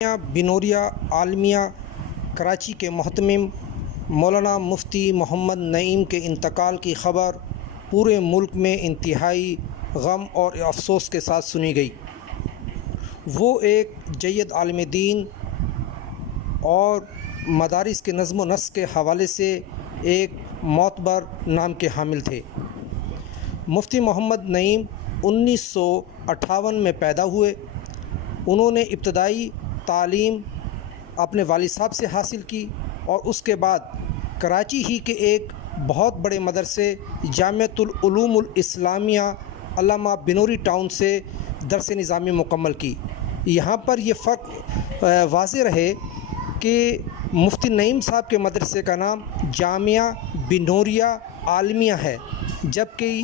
بنوریا عالمیہ کراچی کے محتمم مولانا مفتی محمد نعیم کے انتقال کی خبر پورے ملک میں انتہائی غم اور افسوس کے ساتھ سنی گئی۔ وہ ایک جید عالم دین اور مدارس کے نظم و نسق کے حوالے سے ایک معتبر نام کے حامل تھے۔ مفتی محمد نعیم 1958 میں پیدا ہوئے۔ انہوں نے ابتدائی تعلیم اپنے والد صاحب سے حاصل کی اور اس کے بعد کراچی ہی کے ایک بہت بڑے مدرسے جامعۃ العلوم الاسلامیہ علامہ بنوری ٹاؤن سے درس نظامی مکمل کی۔ یہاں پر یہ فرق واضح رہے کہ مفتی نعیم صاحب کے مدرسے کا نام جامعہ بنوریا عالمیہ ہے، جبکہ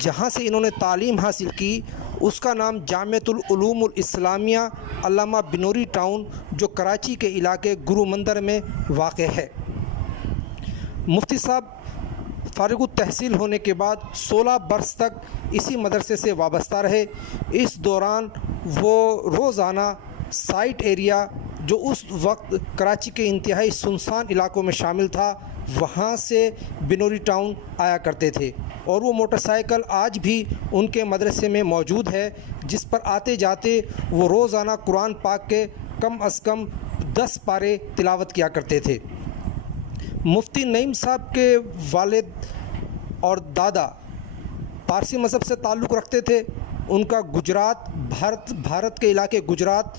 جہاں سے انہوں نے تعلیم حاصل کی اس کا نام جامعۃ العلوم الاسلامیہ علامہ بنوری ٹاؤن جو کراچی کے علاقے گرو مندر میں واقع ہے۔ مفتی صاحب فارغ التحصیل ہونے کے بعد 16 برس تک اسی مدرسے سے وابستہ رہے۔ اس دوران وہ روزانہ سائٹ ایریا جو اس وقت کراچی کے انتہائی سنسان علاقوں میں شامل تھا وہاں سے بنوری ٹاؤن آیا کرتے تھے، اور وہ موٹر سائیکل آج بھی ان کے مدرسے میں موجود ہے جس پر آتے جاتے وہ روزانہ قرآن پاک کے کم از کم 10 پارے تلاوت کیا کرتے تھے۔ مفتی نعیم صاحب کے والد اور دادا پارسی مذہب سے تعلق رکھتے تھے۔ ان کا گجرات بھارت کے علاقے گجرات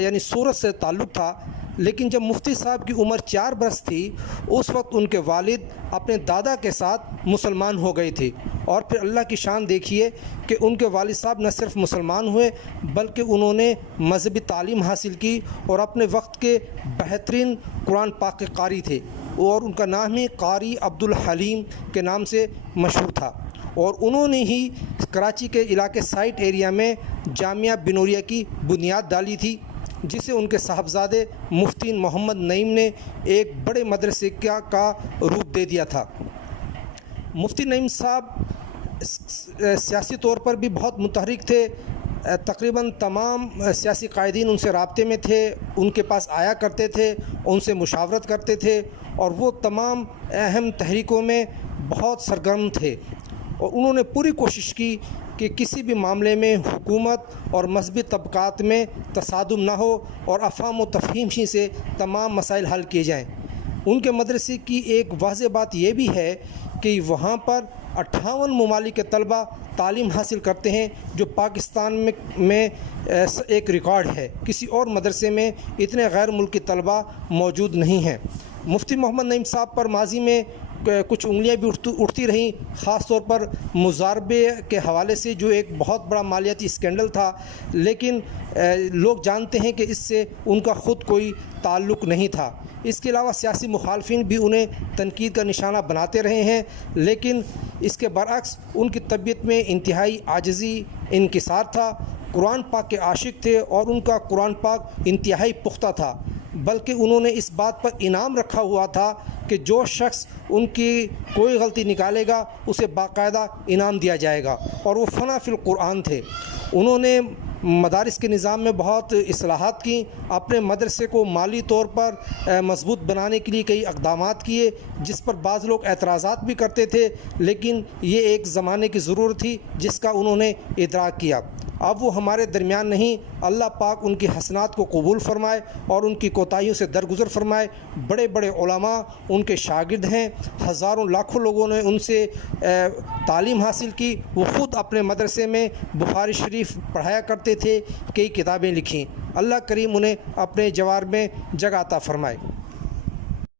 یعنی سورت سے تعلق تھا، لیکن جب مفتی صاحب کی عمر 4 برس تھی اس وقت ان کے والد اپنے دادا کے ساتھ مسلمان ہو گئے تھے، اور پھر اللہ کی شان دیکھیے کہ ان کے والد صاحب نہ صرف مسلمان ہوئے بلکہ انہوں نے مذہبی تعلیم حاصل کی اور اپنے وقت کے بہترین قرآن پاک کے قاری تھے، اور ان کا نام ہی قاری عبدالحلیم کے نام سے مشہور تھا، اور انہوں نے ہی کراچی کے علاقے سائٹ ایریا میں جامعہ بنوریا کی بنیاد ڈالی تھی، جسے ان کے صاحبزادے مفتی محمد نعیم نے ایک بڑے مدرسے کا روپ دے دیا تھا۔ مفتی نعیم صاحب سیاسی طور پر بھی بہت متحرک تھے۔ تقریباً تمام سیاسی قائدین ان سے رابطے میں تھے، ان کے پاس آیا کرتے تھے، ان سے مشاورت کرتے تھے، اور وہ تمام اہم تحریکوں میں بہت سرگرم تھے، اور انہوں نے پوری کوشش کی کہ کسی بھی معاملے میں حکومت اور مذہبی طبقات میں تصادم نہ ہو اور افہام و تفہیم ہی سے تمام مسائل حل کیے جائیں۔ ان کے مدرسے کی ایک واضح بات یہ بھی ہے کہ وہاں پر 58 ممالک کے طلبہ تعلیم حاصل کرتے ہیں، جو پاکستان میں ایک ریکارڈ ہے۔ کسی اور مدرسے میں اتنے غیر ملکی طلبہ موجود نہیں ہیں۔ مفتی محمد نعیم صاحب پر ماضی میں کچھ انگلیاں بھی اٹھتی رہیں، خاص طور پر مضاربے کے حوالے سے جو ایک بہت بڑا مالیاتی اسکینڈل تھا، لیکن لوگ جانتے ہیں کہ اس سے ان کا خود کوئی تعلق نہیں تھا۔ اس کے علاوہ سیاسی مخالفین بھی انہیں تنقید کا نشانہ بناتے رہے ہیں، لیکن اس کے برعکس ان کی طبیعت میں انتہائی عاجزی انکسار تھا۔ قرآن پاک کے عاشق تھے اور ان کا قرآن پاک انتہائی پختہ تھا، بلکہ انہوں نے اس بات پر انعام رکھا ہوا تھا کہ جو شخص ان کی کوئی غلطی نکالے گا اسے باقاعدہ انعام دیا جائے گا، اور وہ فنا فی القرآن تھے۔ انہوں نے مدارس کے نظام میں بہت اصلاحات کیں، اپنے مدرسے کو مالی طور پر مضبوط بنانے کے لیے کئی اقدامات کیے، جس پر بعض لوگ اعتراضات بھی کرتے تھے، لیکن یہ ایک زمانے کی ضرورت تھی جس کا انہوں نے ادراک کیا۔ اب وہ ہمارے درمیان نہیں، اللہ پاک ان کی حسنات کو قبول فرمائے اور ان کی کوتاہیوں سے درگزر فرمائے۔ بڑے بڑے علماء ان کے شاگرد ہیں، ہزاروں لاکھوں لوگوں نے ان سے تعلیم حاصل کی۔ وہ خود اپنے مدرسے میں بخاری شریف پڑھایا کرتے تھے، کئی کتابیں لکھیں۔ اللہ کریم انہیں اپنے جوار میں جگہ عطا فرمائے۔